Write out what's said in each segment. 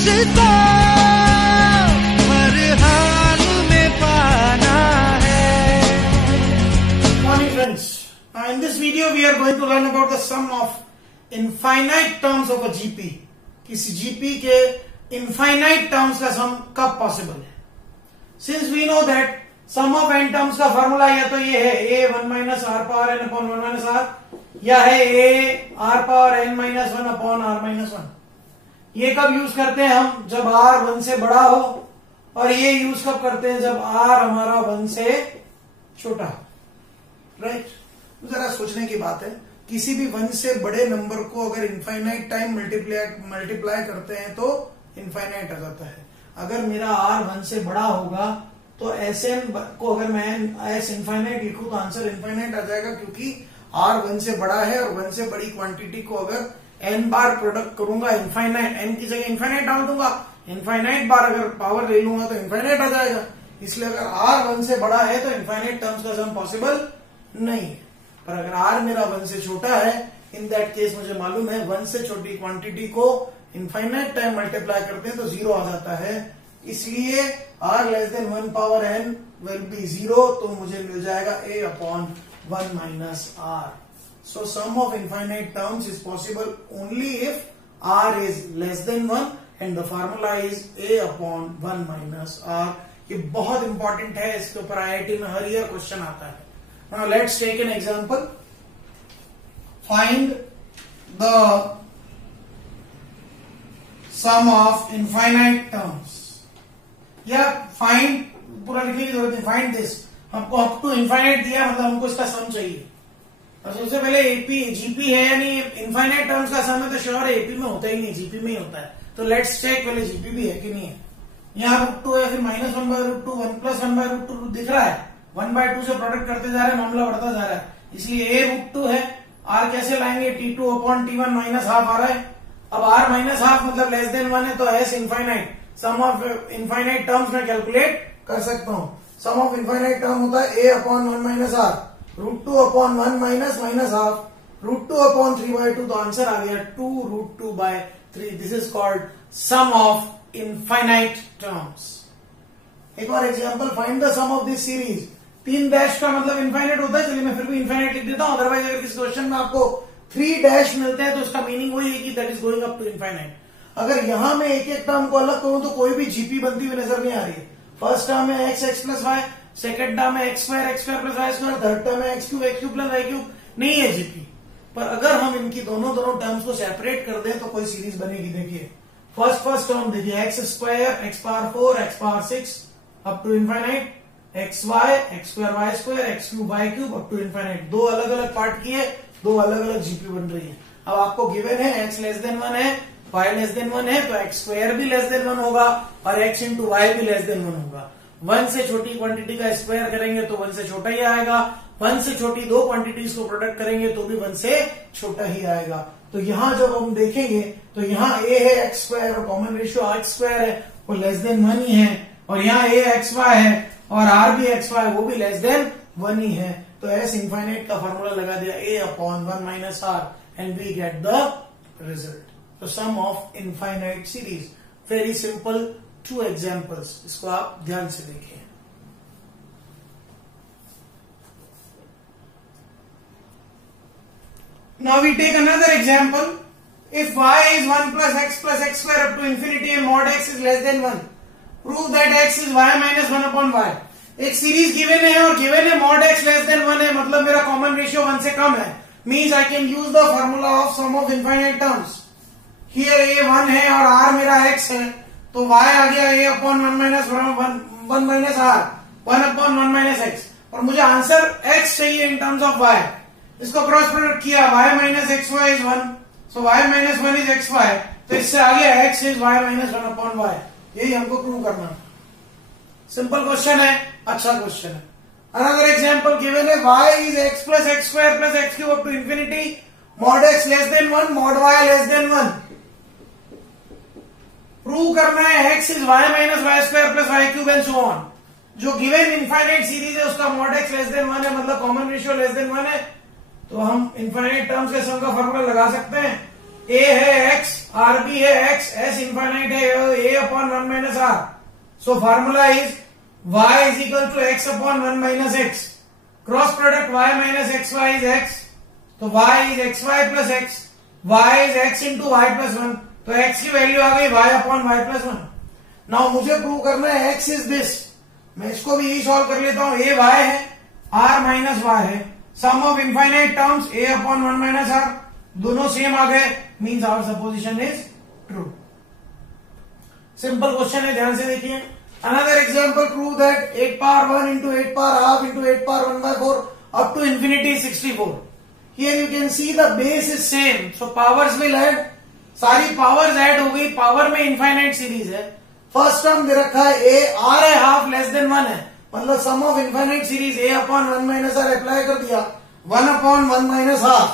इसको हर हाल में पाना है। Morning friends, in this video we are going to learn about the sum of infinite terms of a GP. किसी GP के infinite terms का sum कब possible है? Since we know that sum of n terms का formula या तो ये है a 1 minus r power n upon 1 minus r, या है a r power n minus 1 upon r minus 1। ये कब यूज करते हैं हम? जब r 1 से बड़ा हो, और ये यूज कब करते हैं? जब r हमारा 1 से छोटा हो। राइट? जरा सोचने की बात है, किसी भी 1 से बड़े नंबर को अगर इनफाइनाइट टाइम मल्टीप्लाई करते हैं तो इनफाइनाइट आ जाता है। अगर मेरा r 1 से बड़ा होगा तो Sn को अगर मैं एस इनफाइनाइट लिखूं तो आंसर इनफाइनाइट आ जाएगा, क्योंकि r 1 से बड़ा है और 1 से बड़ी क्वांटिटी को अगर n बार प्रोडक्ट करूंगा, इनफाइनाइट n की जगह इनफाइनाइट डाल दूंगा, इनफाइनाइट बार अगर पावर ले लूंगा तो इनफाइनाइट आ जाएगा। इसलिए अगर r 1 से बड़ा है तो इनफाइनाइट टर्म्स का सम पॉसिबल नहीं है। पर अगर r मेरा 1 से छोटा है, इन दैट केस मुझे मालूम है 1 से छोटी क्वांटिटी को इनफाइनाइट टाइम मल्टीप्लाई करते हैं तो 0 आ जाता है। इसलिए r less than 1 power n will be 0, तो मुझे मिल जाएगा a upon 1 minus r। So sum of infinite terms is possible only if r is less than 1 and the formula is a upon 1 minus r। ये बहुत important है, इसके ऊपर IIT में हर ईयर क्वेश्चन आता है। Now let's take an example. Find the sum of infinite terms. या find पूरा लिखने की जरूरत नहीं, find this। हमको up to infinite दिया, मतलब हमको इसका सम चाहिए। और सबसे पहले एपी जीपी है, यानी इनफाइनाइट टर्म्स का सम है, तो श्योर है एपी में होता ही नहीं, जीपी में ही होता है। तो लेट्स चेक पहले जीपी भी है कि नहीं है। यहाँ √2 है, फिर -1/√2, 1 + 1/√2 दिख रहा है, 1/2 से प्रोडक्ट करते जा रहे हैं, मामला बढ़ता जा रहा है, इसलिए a √2 है। r कैसे लाएंगे? t2 upon t1 minus half आ रहा है। अब r माइनस हाफ मतलब लेस देन 1 है, तो s infinite, sum of infinite terms में कैलकुलेट कर सकता हूं। सम ऑफ इनफाइनाइट टर्म होता है a upon 1 minus r, √2 upon 1 minus minus half, √2 upon 3/2, तो आंसर आ गया 2√2/3। This is called sum of infinite terms. एक और example, find the sum of this series. 3 dash का मतलब इनफाइनाइट होता है, चलिए मैं फिर भी इनफाइनाइट लिख देता हूं। अदरवाइज अगर किसी क्वेश्चन में आपको 3 डैश मिलते हैं तो इसका मीनिंग वही है कि that is going up to infinite. अगर यहां मैं एक एक टर्म को अलग करूं तो कोई भी जीपी बनती हुई नजर नहीं आ रही है। फर्स्ट टर्म है x plus y, second term है x square plus y square, third term है x cube plus y cube, नहीं है जीपी। पर अगर हम इनकी दोनों टर्म्स को सेपरेट कर दें तो कोई सीरीज बनेगी। देखिए फर्स्ट टर्म देखिए, x square, x power 4, x power 6 up to infinite, xy, x square y square, x cube y cube up to infinite. दो अलग अलग पार्ट किए, दो अलग अलग जीपी बन रही है। अब आपको गिवन है x लेस देन 1 है, y लेस देन 1 है, तो x स्क्वायर भी लेस देन 1 होगा और x इंटू वाई भी लेस देन 1 होगा। 1 से छोटी क्वांटिटी का स्क्वायर करेंगे तो 1 से छोटा ही आएगा, 1 से छोटी दो क्वांटिटीज को प्रोडक्ट करेंगे तो भी 1 से छोटा ही आएगा। तो यहां जब हम देखेंगे तो यहाँ a है x स्क्वायर और कॉमन रेशियो x स्क्वायर है, वो लेस देन 1 ही है, और यहाँ a xy है और r भी xy, वो भी लेस देन 1 ही है। तो s इनफाइनाइट का फॉर्मूला लगा दिया, a upon 1 minus r, and we get the result. तो sum of infinite series, very simple, 2 examples, इसको आप ध्यान से देखिए। Now we take another example. If y is 1 plus x square up to infinity and mod x is less than 1, prove that x is y minus 1 upon y. एक series given है और given है mod x less than 1 है, मतलब मेरा common ratio 1 से कम है, means I can use the formula of sum of infinite terms. Here a 1 है और r मेरा x है, तो y आ गया a upon 1 minus 1 minus r, 1 upon 1 minus x, और मुझे आंसर x चाहिए इन टर्म्स ऑफ y। इसको क्रॉस प्रोडक्ट किया, y minus x y is 1, so y minus 1 is x y, तो इससे आ गया x is y minus 1 upon y। यही हमको प्रूव करना है। सिंपल क्वेश्चन है, अच्छा क्वेश्चन है। अनदर एग्जांपल गिवन है, y is x plus x square plus x cube up to infinity, mod x less than 1, mod y less than 1। Prove करना है x is y minus y square plus y cube and so on. जो given infinite series है उसका mod x less than 1 है, मतलब common ratio less than 1 है, तो हम इनफाइनाइट टर्म्स के सम का फॉर्मूला लगा सकते हैं। ए है एक्स, आर बी है एक्स, एस इनफाइनाइट है a upon 1 minus r. So formula is y is equal to x upon 1 minus x. Cross product y minus x y is x. तो y is x y plus x, y is x into y plus 1. तो x की value आ गई y upon y plus 1. Now मुझे prove करना है x is this. मैं इसको भी यही सॉल्व कर लेता हूं. a y है, r माइनस y है. Sum of infinite terms a upon 1 minus r. दोनों सेम आ गए, means our supposition is true. Simple question है, ध्यान से देखिए. Another example prove that 8 power 1 into 8 power half into 8 power 1/4 up to infinity 64. Here you can see the base is same, so powers will add. सारी powers add हो गई. Power में infinite series है. First term दे रखा है A, r है half less than 1 है, मतलब sum of infinite series a upon 1 minus r apply कर दिया. 1 upon 1 minus half,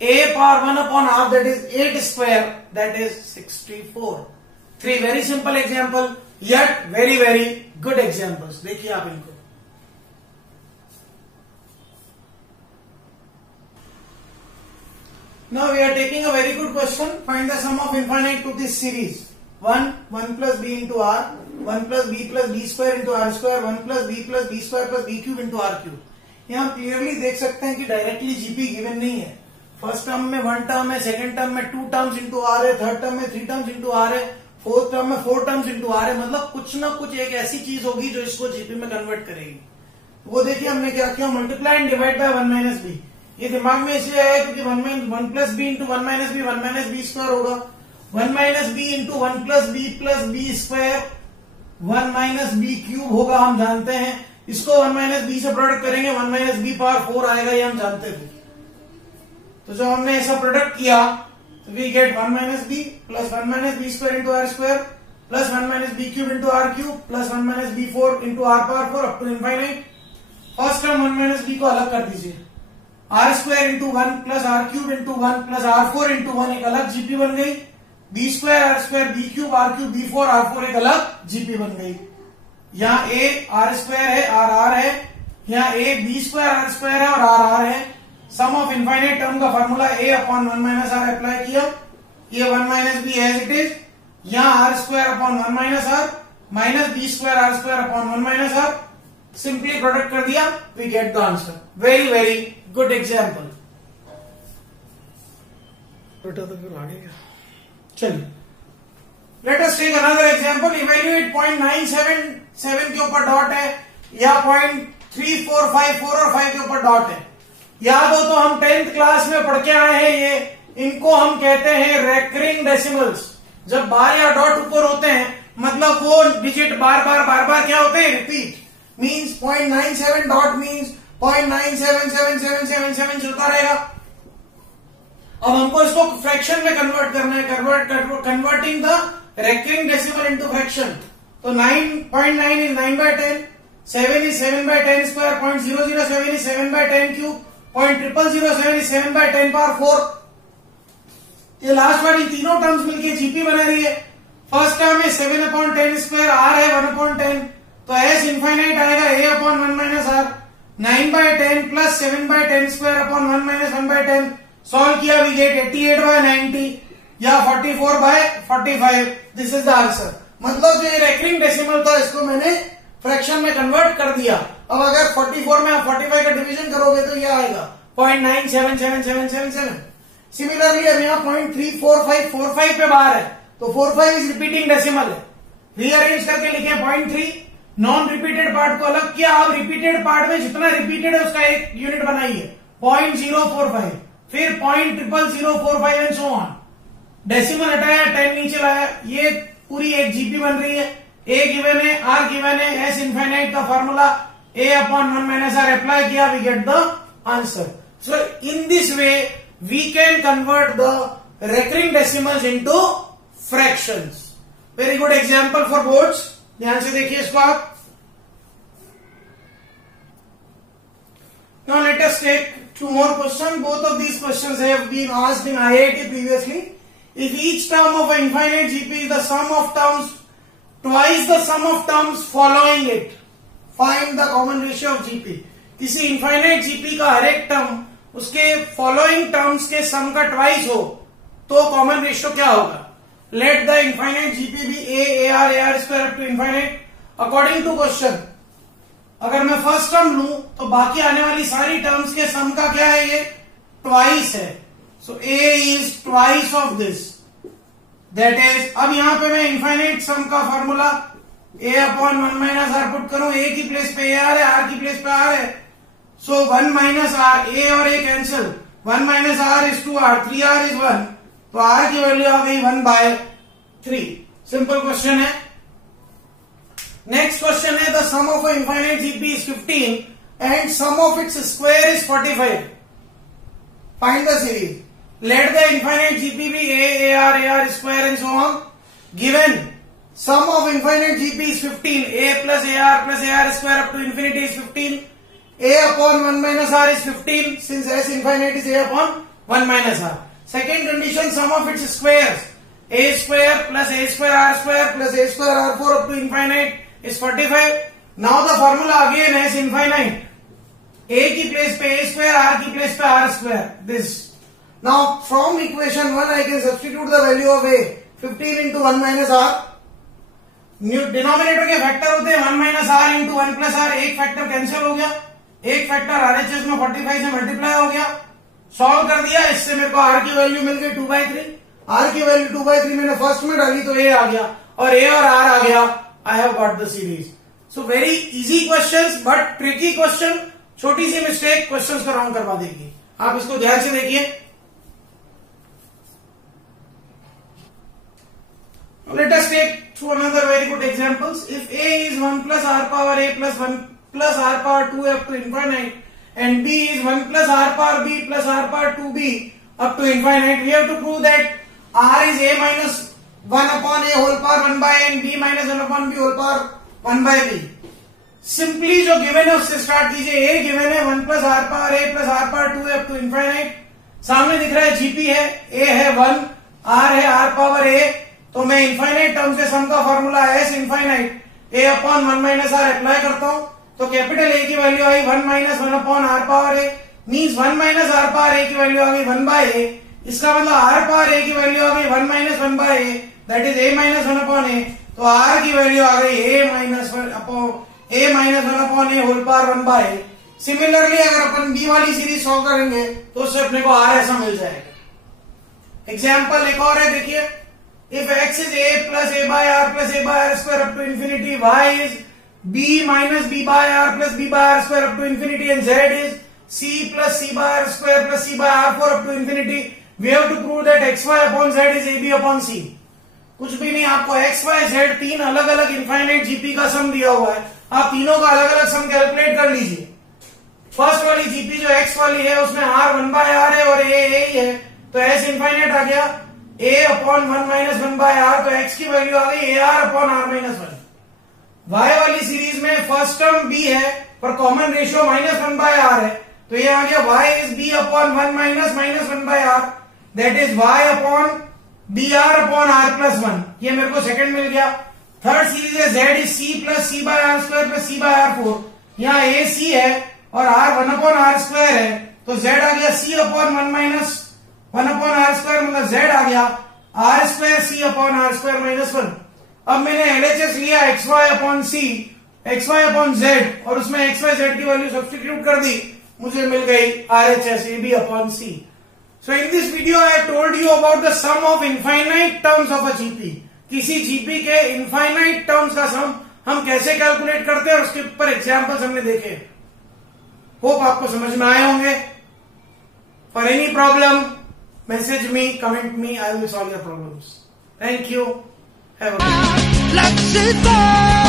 a power 1 upon half, that is 8 square, that is 64. 3 very simple example, yet very very good examples. देखिए आप इनको. Now we are taking a very good question. Find the sum of infinite to this series. 1 plus b into r, 1 plus b square into r square, 1 plus b square plus b cube into r cube. यहाँ clearly देख सकते हैं कि directly GP given नहीं है. First term में 1 term है, second term में 2 टर्म्स इंटू आर है, थर्ड टर्म में 3 टर्म्स इंटू आर है, फोर्थ टर्म में 4 टर्म्स इंटू आर है. मतलब कुछ ना कुछ एक ऐसी चीज होगी जो इसको जीपी में कन्वर्ट करेगी. वो देखिए हमने क्या किया, multiply and divide by 1 minus b. ये दिमाग में इसलिए आया क्योंकि 1 plus b into 1 minus b square होगा. 1 minus b into 1 plus b square 1 minus b cube होगा, हम जानते हैं. इसको 1 माइनस बी से प्रोडक्ट करेंगे, 1 माइनस बी पावर 4 आएगा, ये हम जानते थे. तो जब हमने ऐसा प्रोडक्ट किया तो we get 1 minus b plus 1 minus b square into r square plus 1 minus b cube into r cube plus 1 minus b 4 into r power 4 up to infinite. First term 1 minus b को अलग कर दीजिए. R square into 1 plus r cube into 1 plus r 4 into 1 एक अलग GP बन गई. B square r square B cube r cube b 4 r 4 एक अलग जीपी बन गई. यहाँ ए आर स्क्वायर है, आर आर है. यहाँ a b square r square है और आर आर है. सम ऑफ इनफाइनाइट टर्म का formula a upon 1 minus r apply किया. ये 1 minus b as it is. यहाँ r square upon 1 minus r minus b square r square upon 1 minus r. Simply product कर दिया, we get the answer. Very very good example. बेटा तो फिर आगे क्या. चलिए let us take another example. Evaluate 0.977 के ऊपर डॉट है या 0.3454 और 5 के ऊपर डॉट है. याद हो तो हम 10th क्लास में पढ़ के आए हैं. ये इनको हम कहते हैं रेकरिंग डेसिमल्स. जब बार या डॉट ऊपर होते हैं मतलब वो डिजिट बार बार क्या होते हैं, रिपीट. मीन्स 0.97 डॉट मीन्स 0.977777 चलता रहेगा. अब हमको इसको फ्रैक्शन में कन्वर्ट करना है. Converting the recurring decimal into fraction. तो 9.9 is 9/10, 7 is 7/10 square, 0.007 is 7/10 cube, 0.0007 is 7/10 power 4. ये लास्ट वाली तीनों टर्म्स मिलके जीपी बना रही है. फर्स्ट टर्म है 7/10 स्क्वायर, आर है 1/10, तो एस इनफाइनाइट आएगा a upon 1 minus r. 9/10 plus 7/10 square upon 1 minus 1/10. Solve किया वी गेट 88/90 या 44/45. This is the answer. मतलब जो ये रेकरिंग डेसिमल था इसको मैंने फ्रैक्शन में कन्वर्ट कर दिया. अब अगर 44 में आप 45 का डिवीजन करोगे तो ये आएगा 0.977777. सिमिलरली अब यहाँ 0.34545 पे बाहर है तो 45 इज रिपीटिंग डेसिमल है. रीअरेंज करके लिखे 0.3. नॉन रिपीटेड पार्ट को अलग किया. अब रिपीटेड पार्ट में जितना रिपीटेड है उसका एक यूनिट बनाइए 0.045, फिर 0.00045 एंड सो ऑन. डेसिमल हटाया, 10 नीचे लाया, ये पूरी एक जीपी बन रही है. ए गिवन है, आर गिवन है, एस इनफाइनाइट का formula a upon 1 minus r apply किया, we get the answer. So in this way we can convert the recurring decimals into fractions. Very good example for boards. ध्यान से देखिए इसको आप. Now let us take 2 more questions. Both of these questions have been asked in IIT previously. If each term of an infinite GP is the sum of terms twice the sum of terms following it, find the common ratio of GP. किसी infinite GP का हर एक term उसके following terms के sum का twice हो तो common ratio क्या होगा? Let the infinite GP be a r square up to infinite. According to question अगर मैं फर्स्ट टर्म लूं तो बाकी आने वाली सारी टर्म्स के सम का क्या है? ये ट्वाइस है। So a is twice of this, that is, अब यहां पे मैं इनफाइनाइट सम का formula a upon 1 minus r put करूं। ए की प्लेस पे ए आर है, आर की प्लेस पे आर है। सो 1 माइनस आर, ए और a cancel, 1 minus r is 2 r, 3 r is 1, तो आर की वैल्यू आ गई 1/3। सिंपल क्वेश्चन है। नेक्स्ट क्वेश्चन है the sum of infinite GP is 15 and sum of its square is 45। Find the series. Let the infinite GP be A R square and so on. Given sum of infinite GP is 15, A plus AR square up to infinity is 15. A upon 1 minus R is 15 since S infinite is A upon 1 minus R. Second condition, sum of its squares A square plus A square R square plus A square R4 up to infinite is 45. Now the formula again has infinite. A की place पे A square, R की place पे R square. This. Now from equation 1 I can substitute the value of A 15 into 1 minus R. Denominator के factor होते हैं 1 minus r into 1 plus r. एक factor cancel हो गया, एक फैक्टर आरएचएस में 45 से मल्टीप्लाई हो गया। सॉल्व कर दिया, इससे मेरे को आर की वैल्यू मिल गई 2/3। आर की वैल्यू 2/3 मैंने फर्स्ट में डाली तो ए आ गया और ए और आर आ गया। I have got the series. So very easy questions but tricky question. छोटी सी मिस्टेक क्वेश्चंस को रॉन्ग करवा देगी। आप इसको ध्यान से देखिए। Let us take through another very good examples. If A is 1 plus R power A plus 1 plus R power 2 up to infinite and B is 1 plus R power B plus R power 2B up to infinite, we have to prove that R is A minus 1 upon A whole power 1 by A and B minus 1 upon B whole power 1 by B. Simply जो given है उससे start कीजिए। A given है 1 plus R power A plus R power 2 up to infinite। सामने दिख रहा है GP है, A है 1, R है R power A। तो मैं इनफाइनाइट टर्म्स के सम का formula S infinite a upon 1 minus r apply करता हूं तो कैपिटल ए की वैल्यू आई 1 minus 1 upon r power a, means 1 minus r power a की वैल्यू आ गई 1 बाय ए। इसका मतलब आर पावर ए की वैल्यू आ गई 1 minus 1 by a, that is a minus 1 upon a. तो आर की वैल्यू आ गई a minus 1 upon a whole power 1 by a. Similarly अगर अपन बी वाली सीरीज सॉल्व करेंगे तो उससे अपने को आर ऐसा मिल जाएगा। एग्जाम्पल एक और है, देखिए। If x is a plus a by r square up to infinity, y is b minus b by r plus b by r square up to infinity, and z is c plus c by r square plus c by r4 up to infinity, we have to prove that xy upon z is ab upon c. कुछ भी नहीं, आपको x, y, z तीन अलग अलग infinite GP का सम दिया हुआ है। आप तीनों का अलग अलग सम कैलकुलेट कर लीजिए। फर्स्ट वाली जीपी जो x वाली है उसमें r 1 by r है और a ही है, तो s इनफाइनाइट आ गया a upon 1 minus 1 by r, तो x की वैल्यू आ गई ar upon r minus 1। y वाली सीरीज में फर्स्ट टर्म b है पर कॉमन रेशियो -1 बाय आर है, तो ये आ गया y is b upon 1 minus -1 by r, that is y upon br upon r plus 1। ये मेरे को सेकंड मिल गया। थर्ड सीरीज है z is c plus c by r square plus c by r 4। यहाँ a c है और r 1 upon r square है, तो z आ गया c upon 1 minus 1 upon r square, मतलब z आ गया r square c upon r square minus 1। अब मैंने एलएचएस लिया x y upon c, x y upon z, और उसमें एक्स वाई जेड की वैल्यू सब्स्टिट्यूट कर दी, मुझे मिल गई RHS a b upon c. So in this video I told you about the sum of infinite terms of a GP. किसी GP के इनफाइनाइट टर्म्स का सम हम कैसे कैलकुलेट करते हैं और उसके ऊपर एग्जाम्पल्स हमने देखे। होप आपको समझ में आए होंगे। For any problem message me, comment me, I will solve your problems. Thank you. Have a good day.